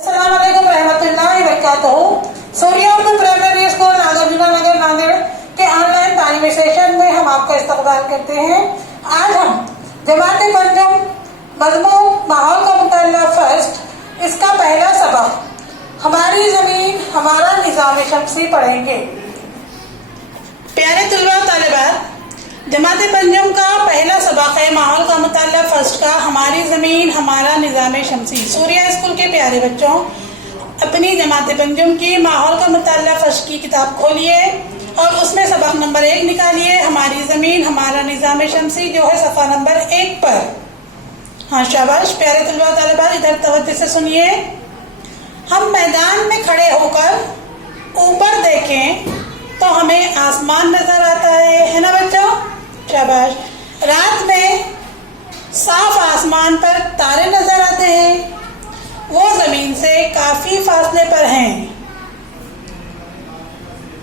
अस्सलामुअलैकुम रहमतुल्लाहि व बरकातहू। सूर्या उर्दू प्राइमरी स्कूल नागार्जुना नगर नांदेड़ के ऑनलाइन तालीमी सेशन में हम आपका इस्तकबाल करते हैं। आज हम जमात पंजम मजमून माहौल का मुताल्ला फर्स्ट इसका पहला सबक हमारी जमीन हमारा निज़ाम शम्सी पढ़ेंगे। प्यारे तलबा तालिबात, जमात पंजम का पहला सबक है माहौल का मुताल्ला फर्स्ट का हमारी ज़मीन हमारा निज़ाम शम्सी। सूर्या स्कूल के प्यारे बच्चों, अपनी जमात पंजम की माहौल का मुताल्ला फर्स्ट की किताब खोलिए और उसमें सबक नंबर 1 निकालिए, हमारी ज़मीन हमारा निज़ाम शम्सी, जो है सफ़ा नंबर 1 पर। हाँ शाबाश प्यारे तलबा तालिबात, इधर तवज्जो से सुनिए। हम मैदान में खड़े होकर ऊपर देखें तो हमें आसमान नजर आता है ना बच्चों? शाबाश। रात में साफ आसमान पर तारे नजर आते हैं, वो जमीन से काफी फासले पर हैं।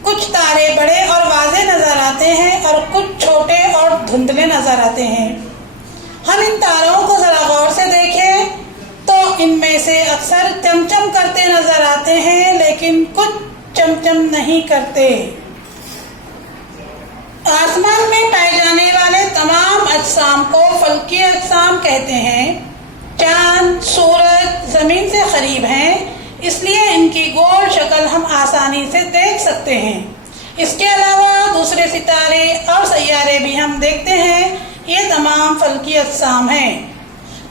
कुछ तारे बड़े और वाज़े नजर आते हैं और कुछ छोटे और धुंधले नजर आते हैं। हम इन तारों को जरा गौर से देखें तो इनमें से अक्सर चमचम करते नजर आते हैं, लेकिन कुछ चमचम नहीं करते। आसमान में पाए जाने वाले तमाम अजसाम को फल्की अजसाम कहते हैं। चांद, सूरज जमीन से करीब हैं, इसलिए इनकी गोल शक्ल हम आसानी से देख सकते हैं। इसके अलावा दूसरे सितारे और सैयारे भी हम देखते हैं। ये तमाम फल्की अजसाम हैं।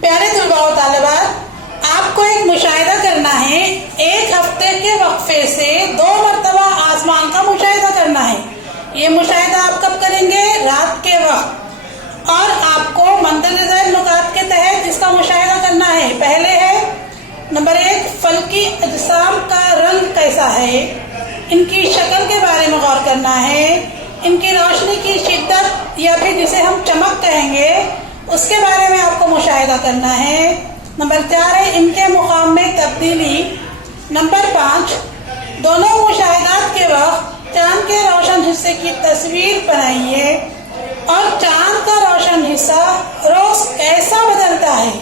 प्यारे तलबा व तालिबात, आपको एक मुशाहिदा करना है। एक हफ्ते के वक्फे से 2 मरतबा आसमान का मुशाहिदा करना है। ये मुशाहिदा आप कब करेंगे? रात के वक्त। और आपको मंदरज़ार नुकात के तहत इसका मुशाहिदा करना है। पहले है नंबर 1, फल्की अजसाम का रंग कैसा है, इनकी शक्ल के बारे में गौर करना है। इनकी रोशनी की शिद्दत या फिर जिसे हम चमक कहेंगे, उसके बारे में आपको मुशाहिदा करना है। नंबर 4 है इनके मुकाम में तब्दीली। नंबर 5, दोनों मुशाहिदात के वक्त चांद के रोशन हिस्से की तस्वीर बनाइए और चांद का रोशन हिस्सा रोज कैसा बदलता है,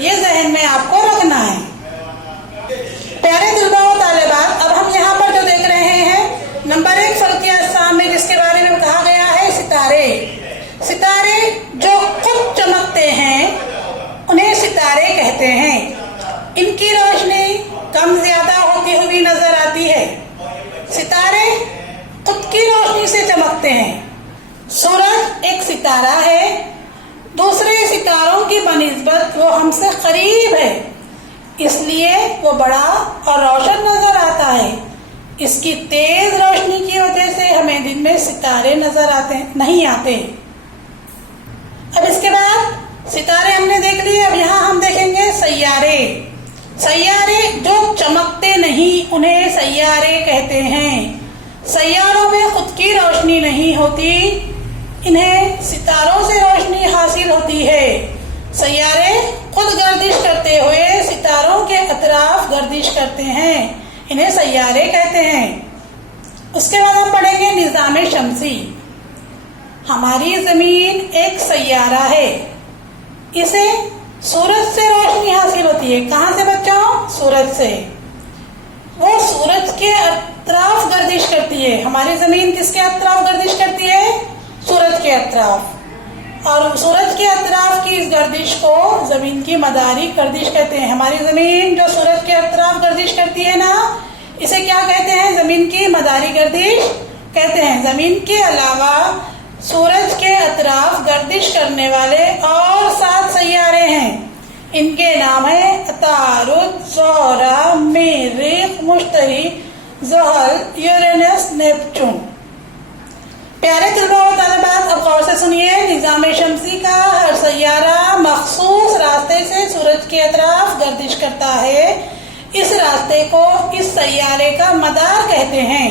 ये जहन में आपको रखना है। प्यारे तलबा व तालिबात, अब हम यहाँ पर जो देख रहे हैं नंबर 1 फल्की अजसाम में जिसके बारे में कहा गया है सितारे। सितारे जो खुद चमकते हैं उन्हें सितारे कहते हैं। इनकी रोशनी कम ज्यादा होती हुई नजर आती है। सितारे खुद की रोशनी से चमकते हैं। सूरज एक सितारा है, दूसरे सितारों की बनिस्बत वो हमसे करीब है, इसलिए वो बड़ा और रोशन नजर आता है। इसकी तेज रोशनी की वजह से हमें दिन में सितारे नजर नहीं आते। अब इसके बाद सितारे हमने देख लिए, अब यहाँ हम देखेंगे सैयारे। सैयारे जो चमकते नहीं उन्हें सैयारे कहते हैं। सैयारों में खुद की रोशनी नहीं होती, इन्हें सितारों से रोशनी हासिल होती है। सैयारे खुद गर्दिश करते हुए सितारों के अतराफ गर्दिश करते हैं, इन्हें सैयारे कहते हैं। उसके बाद हम पढ़ेंगे निज़ाम शम्सी। हमारी जमीन एक सैयारा है, इसे सूरज से रोशनी हासिल होती है। कहाँ से बच्चों? सूरज से। वो सूरज के अतराफ गर्दिश करती है। हमारी जमीन किसके अतराफ गर्दिश करती है? सूरज के अतराफ। और सूरज के अतराफ की इस गर्दिश को जमीन की मदारी गर्दिश कहते हैं। हमारी जमीन जो सूरज के अतराफ गर्दिश करती है ना, इसे क्या कहते हैं? जमीन की मदारी गर्दिश कहते हैं। जमीन के अलावा सूरज के अतराफ गर्दिश करने वाले और 7 सैयारे हैं। इनके नाम है अतारुद, ज़ोहरा, मरीख, मुश्तरी, ज़हल, यूरेनस, नेपच्यून। प्यारे तलबा व तालिबात, अब गौर से सुनिए। निज़ाम शम्सी का हर सैयारा मखसूस रास्ते से सूरज के अतराफ गर्दिश करता है। इस रास्ते को इस सैयारे का मदार कहते हैं।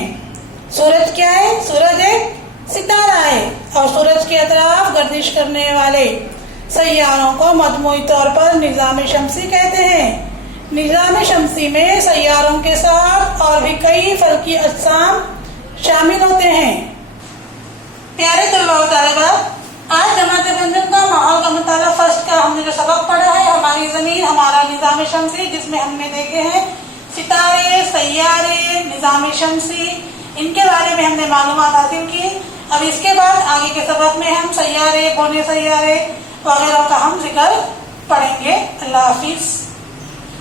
सूरज क्या है? सूरज एक सितारा है और सूरज के अतराफ गर्दिश करने वाले सैयारों को मजमूई तौर पर निज़ाम शम्सी कहते हैं। निज़ाम शम्सी में सैयारों के साथ और भी कई फल्की अजसाम शामिल होते हैं। प्यारे तलबा व तालिबात, آج جماعت بنجم کا ماحول کا مطالعہ فرسٹ کا ہم نے جو سبق پڑھا ہے، ہماری زمین ہمارا نظام شمسی، جس میں ہم نے دیکھے ہیں ستارے، سیارے، نظام شمسی، ان کے بارے میں ہم نے معلومات حاصل کی. اب اس کے بعد آگے کے سبق میں ہم سیارے، بونے سیارے وغیرہ کا ہم ذکر پڑھیں گے. اللہ حافظ.